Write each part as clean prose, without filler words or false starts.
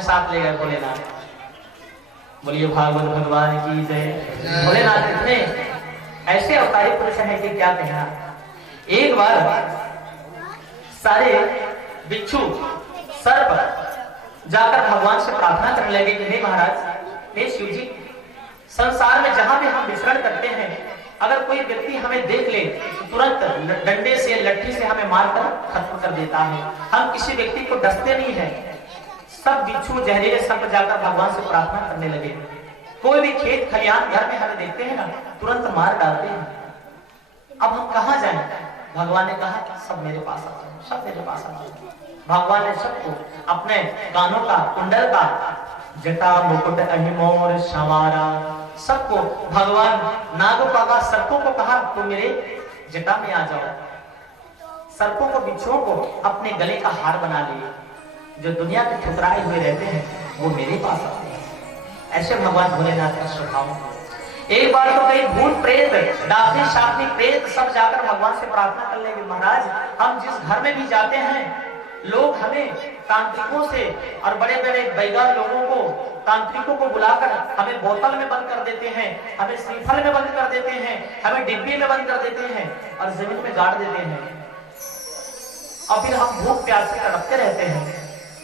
अपने साथ ले गए भोलेनाथ। बोलिए भागवत भगवान की जय। भोलेनाथ इतने ऐसे अवतारी पुरुष हैं कि क्या कहना। एक बार सारे बिच्छू सर्प जाकर भगवान से प्रार्थना करने लगे कि हे महाराज, हे शिव जी, संसार में जहां भी हम विचरण करते हैं, अगर कोई व्यक्ति हमें देख ले तो तुरंत डंडे से लट्ठी से हमें मारकर खत्म कर देता है। हम किसी व्यक्ति को डसते नहीं है। सब बिच्छू जहरीले सर्प जाकर भगवान से प्रार्थना करने लगे। कोई भी खेत खलियान घर में हमें देखते हैं ना, तुरंत मार डालते हैं। अब हम कहां जाएं? भगवान ने कहा सब मेरे पास आ जाओ, सब मेरे पास आ जाओ। भगवान ने सबको अपने कानों का कुंडल का जटा मुकुट अहिमोर संवारा, सबको भगवान नागों का सर्पों को कहा तुम मेरे जटा में आ जाओ। सर्पों को बिच्छुओं को अपने गले का हार बना लिए। जो दुनिया के ठुकराए हुए रहते हैं वो मेरे पास आते हैं। ऐसे भगवान भोलेनाथ का स्वभाव। एक बार तो कई भूत प्रेत डाकनी शाकनी प्रेत सब जाकर भगवान से प्रार्थना कर लेंगे, महाराज हम जिस घर में भी जाते हैं लोग हमें तांत्रिकों से और बड़े बड़े बैगा लोगों को तांत्रिकों को बुलाकर हमें बोतल में बंद कर देते हैं, हमें श्रीफल में बंद कर देते हैं, हमें डिब्बी में बंद कर देते हैं और जमीन में गाड़ देते हैं। और फिर हम भूख प्यास से तड़पते रहते हैं।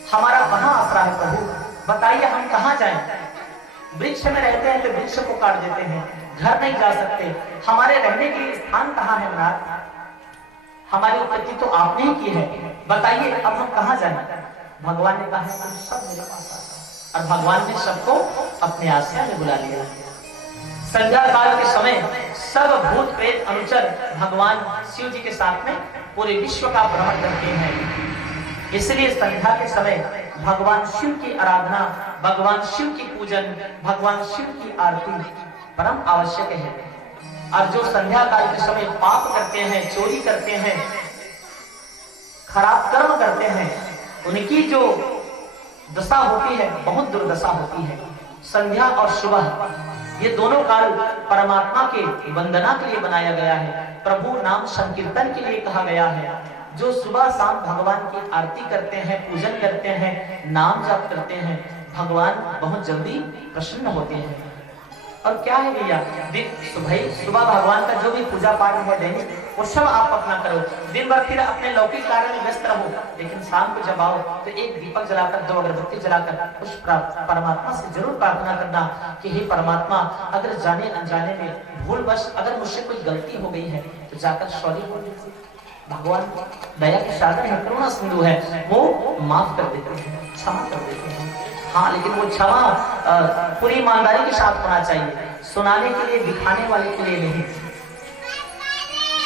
हमारा कहां आसरा है प्रभु, बताइए हम कहां जाएं? वृक्ष में रहते हैं तो वृक्ष को काट देते हैं, घर नहीं जा सकते। हमारे रहने के लिए स्थान कहां है महाराज? हमारी उत्पत्ति तो आपने ही की है, बताइए अब हम कहां जाएं? भगवान ने कहा तुम सब मेरे पास आ जाओ। और भगवान ने सबको अपने आश्रय में बुला लिया। संध्या काल के समय सब भूत प्रेत अनुचर भगवान शिव जी के साथ में पूरे विश्व का भ्रमण करते हैं। इसलिए संध्या के समय भगवान शिव की आराधना, भगवान शिव की पूजन, भगवान शिव की आरती परम आवश्यक है। और जो संध्या काल के समय पाप करते हैं, चोरी करते हैं, खराब कर्म करते हैं, उनकी जो दशा होती है बहुत दुर्दशा होती है। संध्या और सुबह ये दोनों काल परमात्मा के वंदना के लिए बनाया गया है, प्रभु नाम संकीर्तन के लिए कहा गया है। जो सुबह शाम भगवान की आरती करते हैं, पूजन करते हैं, नाम जाप करते हैं, भगवान बहुत जल्दी प्रसन्न होते हैं। और क्या है भैया, सुबह भगवान का जो भी पूजा पाठ है दैनिक वो सब आप अपना करो। दिन भर फिर अपने लौकिक कार्य में व्यस्त रहो, लेकिन शाम को जब आओ तो एक दीपक जलाकर, दो अगरबत्ती जलाकर उस परमात्मा से जरूर प्रार्थना करना कि हे परमात्मा, अगर जाने अनजाने में भूलवश अगर मुझसे कोई गलती हो गई है तो जाकर सॉरी बोल दीजिए। भगवान दया के सागर है, करुणा सिंधु है, वो माफ कर देते हैं, क्षमा कर देते हैं। हाँ, लेकिन वो क्षमा पूरी ईमानदारी के साथ होना चाहिए, सुनाने के लिए, दिखाने वाले के लिए नहीं।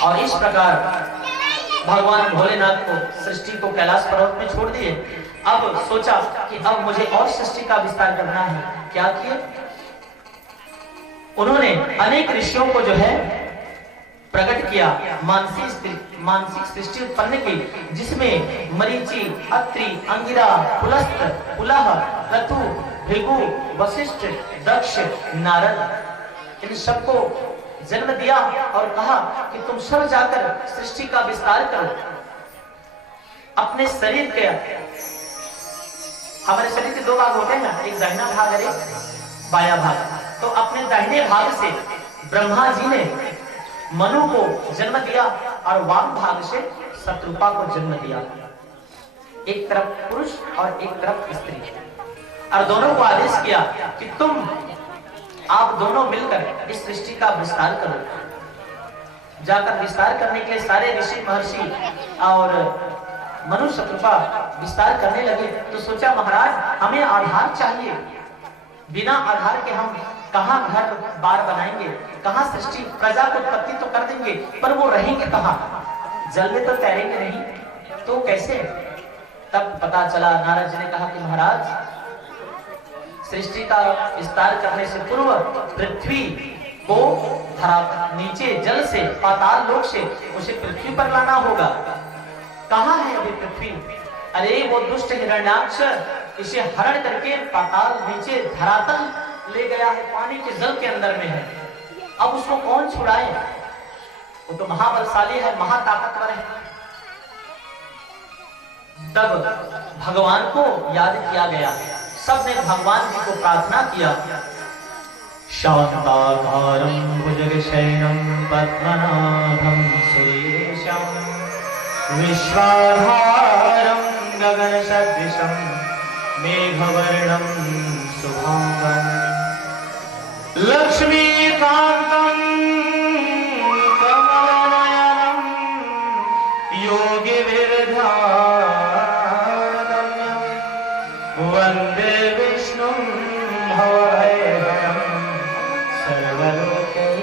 और इस प्रकार भगवान भोलेनाथ को सृष्टि को कैलाश पर्वत में छोड़ दिए। अब सोचा कि अब मुझे और सृष्टि का विस्तार करना है। क्या किए? उन्होंने अनेक ऋषियों को जो है प्रकट किया, मानसिक सृष्टि उत्पन्न की, जिसमें मरीचि, अत्रि, अंगिरा, पुलस्त्य, पुलह, क्रतु, भृगु, वशिष्ठ, दक्ष, नारद, इन सबको जन्म दिया और कहा कि तुम सब जाकर सृष्टि का विस्तार करो। अपने शरीर के, हमारे शरीर के दो भाग होते हैं ना, एक दाहिना भाग और एक बायां भाग। तो अपने दाहिने भाग से ब्रह्मा जी ने मनु को जन्म दिया और वाम भाग से शत्रुपा को जन्म दिया। एक तरफ पुरुष और एक तरफ स्त्री, और दोनों को आदेश किया कि आप दोनों मिलकर इस सृष्टि का विस्तार करो। जाकर विस्तार करने के लिए सारे ऋषि महर्षि और मनु शत्रुपा विस्तार करने लगे। तो सोचा महाराज हमें आधार चाहिए, बिना आधार के हम कहां घर बार बनाएंगे, कहां सृष्टि प्रजा को उत्पत्ति तो कर देंगे पर वो रहेंगे कहां? जल में तो तैरेंगे नहीं, तो कैसे? तब पता चला, नारद जी ने कहा कि महाराज सृष्टि का विस्तार करने से पूर्व पृथ्वी को धरा नीचे जल से, पाताल लोक से उसे पृथ्वी पर लाना होगा। कहां है अभी पृथ्वी? अरे वो दुष्ट हिरण्याक्ष इसे हरण करके पाताल नीचे धरातल ले गया है, पानी के जल के अंदर में है। अब उसको कौन छुड़ाए? वो तो महाबलशाली है, महाताकतवर है। तब भगवान को याद किया गया, सबने भगवान जी को प्रार्थना किया। शांताकारं भुजगशयनं पद्मनाभं सुरेशं विश्वाधारं गगनसदृशं मेघवर्णं शुभांगं लक्ष्मीकान्तं कमलनयनं योगिभिर्ध्यानगम्यं वन्दे विष्णुं भवभयहरं सर्वलोकैकनाथम्।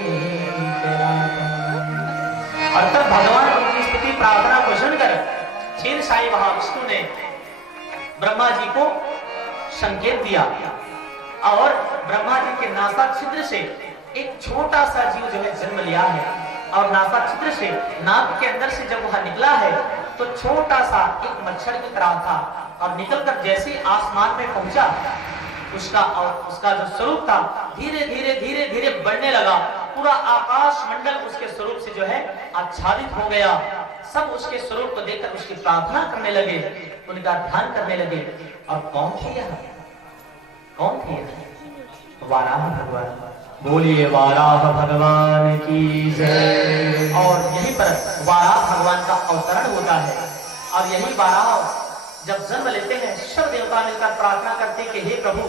और तब भगवान उनकी स्तुति प्रार्थना को सुनकर क्षीर साई महाविष्णु ने ब्रह्मा जी को संकेत दिया और ब्रह्मा जी के नासा छिद्र से एक छोटा सा जीव जो है जन्म लिया है। और नासा छिद्र से नाक के अंदर से जब वह निकला है तो छोटा सा एक मच्छर की तरह था और निकलकर जैसे आसमान में पहुंचा उसका जो स्वरूप था धीरे धीरे धीरे धीरे बढ़ने लगा। पूरा आकाश मंडल उसके स्वरूप से जो है आच्छादित हो गया। सब उसके स्वरूप को देखकर उसकी प्रार्थना करने लगे, उनका ध्यान करने लगे। और कौन थे यह? कौन थे? वाराह भगवान। बोलिए वाराह भगवान की जय। और यहीं पर वाराह भगवान का अवतरण होता है। और यही वाराह जब जन्म लेते हैं सब देवता मिलकर प्रार्थना करते हैं कि हे प्रभु,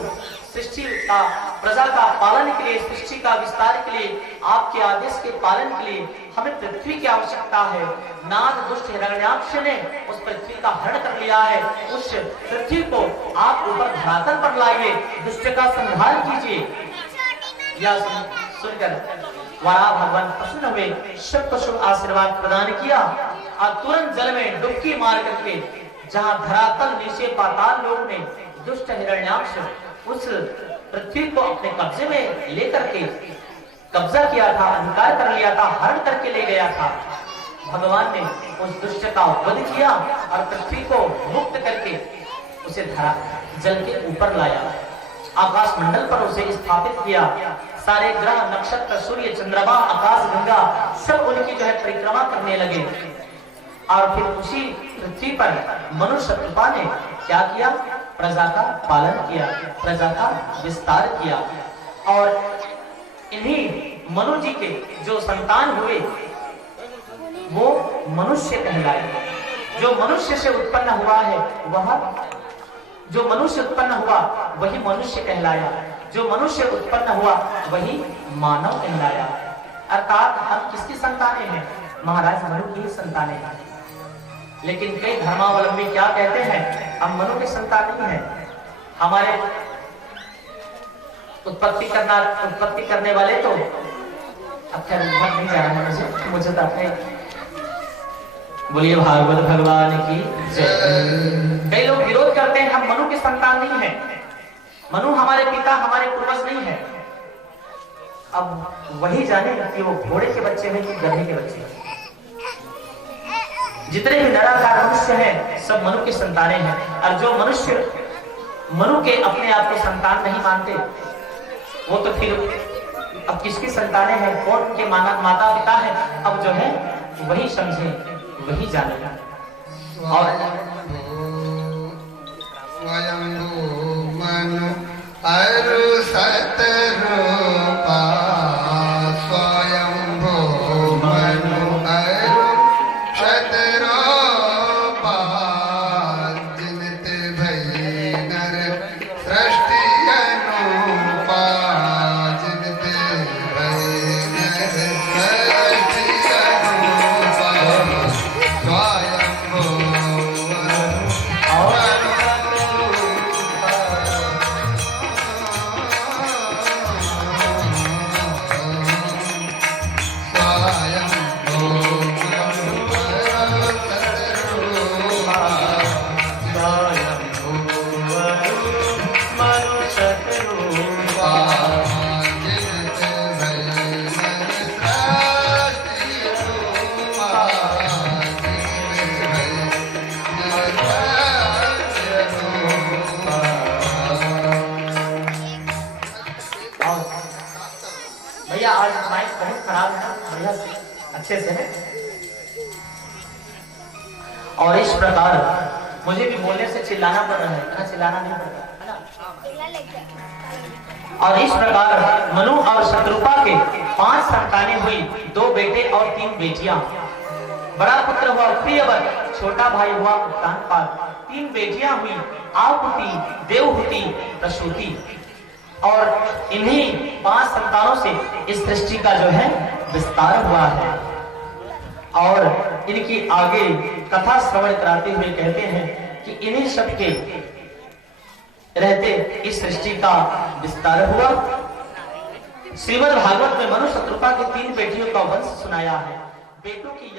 सृष्टि का प्रजा का पालन के लिए, सृष्टि का विस्तार के लिए, आपके आदेश के पालन के लिए हमें पृथ्वी की आवश्यकता है। नाग दुष्ट हिरण्याक्ष ने उस पृथ्वी का हरण कर लिया है। उस पृथ्वी को आप ऊपर धरातल पर लाइए, दुष्ट का संहार कीजिए। यह सुनकर वाराह भगवान प्रसन्न हुए, सबको शुभ आशीर्वाद प्रदान किया और तुरंत जल में डुबकी मार करके जहां धरातल नीचे पाताल लोक में दुष्ट हिरण्याक्ष उस पृथ्वी को अपने कब्जे में लेकर के कब्जा किया था, अधिकार कर लिया था, हरण करके ले गया था। भगवान ने उस दुष्ट का वध किया और पृथ्वी को मुक्त करके उसे धरा जल के ऊपर लाया, आकाश मंडल पर उसे स्थापित किया। सारे ग्रह नक्षत्र सूर्य चंद्रमा आकाश गंगा सब उनकी जो है परिक्रमा करने लगे। और फिर उसी पृथ्वी पर मनुष्य कृपा ने क्या किया? प्रजा का पालन किया, प्रजा का विस्तार किया। और इन्हीं मनु जी के जो संतान हुए वो मनुष्य कहलाए। जो मनुष्य से उत्पन्न हुआ है वह जो मनुष्य उत्पन्न हुआ वही मनुष्य कहलाया, जो मनुष्य उत्पन्न हुआ वही मानव कहलाया। अर्थात हम किसकी संतानें हैं? महाराज मनु की संतानें हैं। लेकिन कई धर्मावलंबी क्या कहते हैं? हम मनु के संतान नहीं हैं, हमारे उत्पत्ति करने वाले तो अब खैर नहीं जा रहा है मुझे तो अपने। बोलिए भागवत भगवान की जय। कई लोग विरोध करते हैं हम मनु के संतान नहीं हैं, मनु हमारे पिता हमारे पूर्वज नहीं है। अब वही जाने कि वो घोड़े के बच्चे हैं कि गधे के बच्चे हैं। जितने भी निराकार मनुष्य हैं सब मनु के संतानें हैं। और जो मनुष्य मनु के अपने आप को संतान नहीं मानते वो तो फिर अब किसकी संतानें हैं, कौन के माता पिता हैं, अब जो है वही समझे वही जाने। और भैया आज माइक बहुत खराब है, भैया अच्छे से है। और इस प्रकार मुझे भी बोलने से चिल्लाना पड़ रहा है, चिल्लाना नहीं पड़ता है ना। और इस प्रकार मनु और शत्रुपा के 5 संतानें हुई, 2 बेटे और 3 बेटियां। बड़ा पुत्र हुआ प्रियव्रत, छोटा भाई हुआ उत्तानपाद, 3 बेटियां हुई, आहुति, देवहूति, प्रसूति। और इन्हीं 5 संतानों से इस सृष्टि का जो है विस्तार हुआ है। और इनकी आगे कथा श्रवण कराते हुए कहते हैं कि इन्हीं सब के रहते इस सृष्टि का विस्तार हुआ। श्रीमद् भागवत में मनु शत्रुपा की 3 बेटियों का वंश सुनाया है। बेटों की